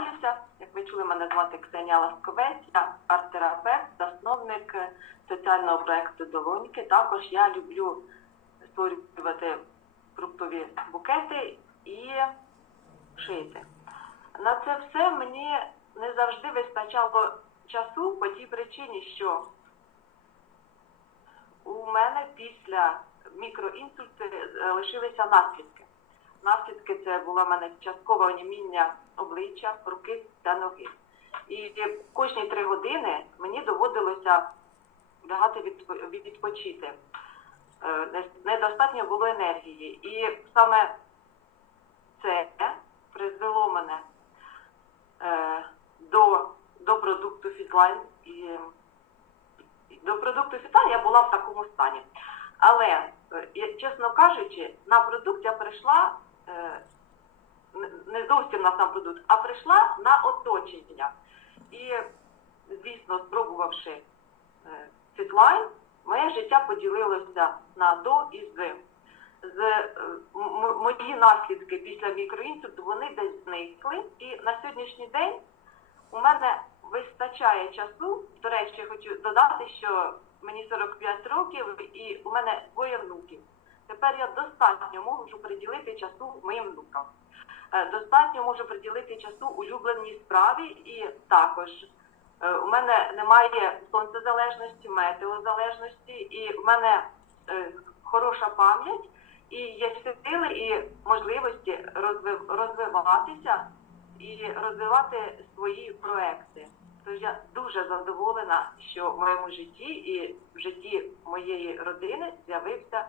Представлюся, як ви чули, мене звати Ксенія Ласковець, я арт-терапевт, засновник е, соціального проекту Долоньки. Також я люблю створювати фруктові букети і шити. На це все мені не завжди вистачало часу по тій причині, що у мене після мікроінсульту е, лишилися наслідки. Наслідки це було в мене часткове оніміння обличчя, руки та ноги. І кожні три години мені доводилося лягати відпо- відпочити. Е, Недостатньо було енергії. І саме це призвело мене е, до, до продукту Фітлайн. І до продукту Фітлайн я була в такому стані. Але, е, чесно кажучи, на продукт я прийшла не- не зовсім на сам продукт, а прийшла на оточення. І, звісно, спробувавши е, Фітлайн, моє життя поділилося на до і з. З е, мої наслідки після мікроінсульту вони десь зникли. І на сьогоднішній день у мене вистачає часу. До речі, хочу додати, що мені 45 років і у мене двоє внуків. Тепер я достатньо можу приділити часу моїм внукам. Е, Достатньо можу приділити часу улюбленій справі, і також е, у мене немає сонцезалежності, метеозалежності, і в мене е, хороша пам'ять, і є сили і можливості розвиватися і розвивати свої проекти. Тож я дуже задоволена, що в моєму житті і в житті моєї родини з'явився.